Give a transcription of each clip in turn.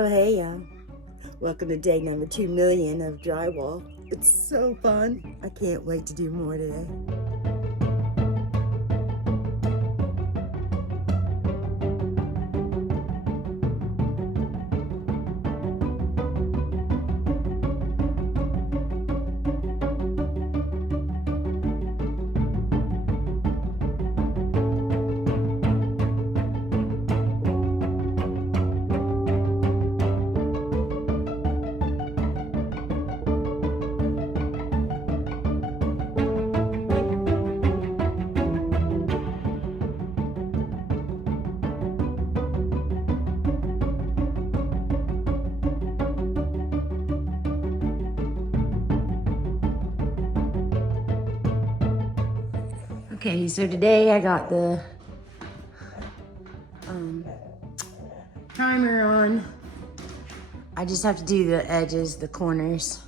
Oh, hey, y'all. Welcome to day number 2 million of drywall. It's so fun. I can't wait to do more today. Okay, so today I got the primer on. I just have to do the edges, the corners.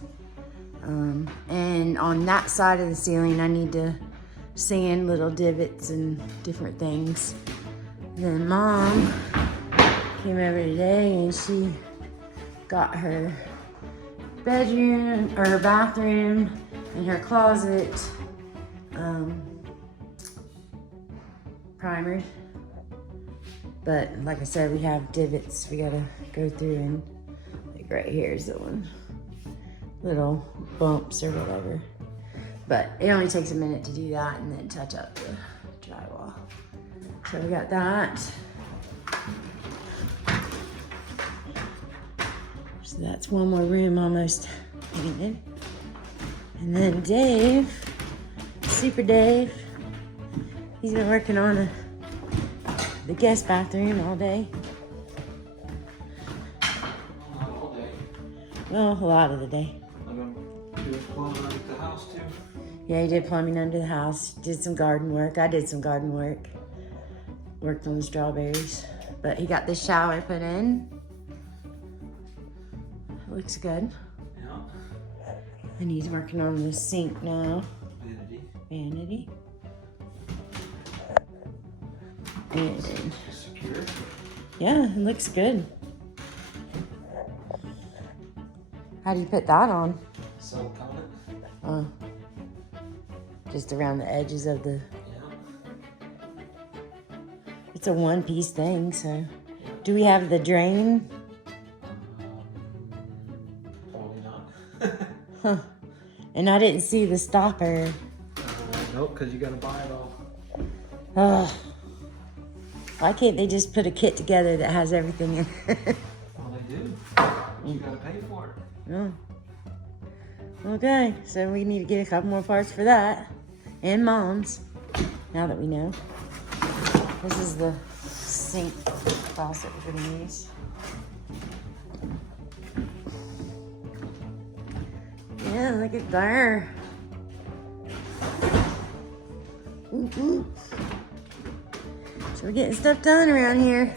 And on that side of the ceiling, I need to sand little divots and different things. Then Mom came over today and she got her bedroom, or her bathroom, and her closet primered. But like I said, we have divots we gotta go through, and like right here is the one. Little bumps or whatever. But it only takes a minute to do that and then touch up the drywall. So we got that. So that's one more room almost painted. And then Dave, Super Dave, he's been working on the guest bathroom all day. Not all day. Well, a lot of the day. I'm going to do plumbing under the house too. Yeah, he did plumbing under the house. Did some garden work. I did some garden work. Worked on the strawberries. But he got this shower put in. Looks good. Yeah. And he's working on the sink now. Vanity. And Secure. yeah, it looks good. How do you put that on? Silicone. Just around the edges of the... Yeah. It's a one-piece thing, so... Do we have the drain? Probably not. Huh. And I didn't see the stopper. Nope, because you got to buy it all. Ugh. Why can't they just put a kit together that has everything in it? Well, they do. You got to pay for it. Oh. Okay, so we need to get a couple more parts for that. And Mom's, now that we know. This is the sink faucet we're gonna use. Yeah, look at there. Ooh, ooh. So we're getting stuff done around here.